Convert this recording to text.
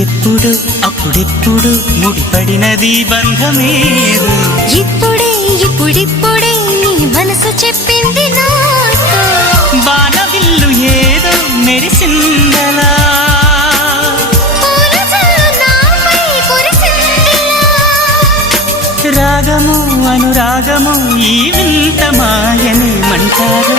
ఎప్పుడు అప్పుడెప్పుడు ముడిపడినది బంధమేదు ఇప్పుడిప్పుడే నీ మనసు చెప్పింది నాతో బాణవిల్లు ఏదో మెరిసిందలా రాగము అనురాగము ఈ వింత మాయని మంటారు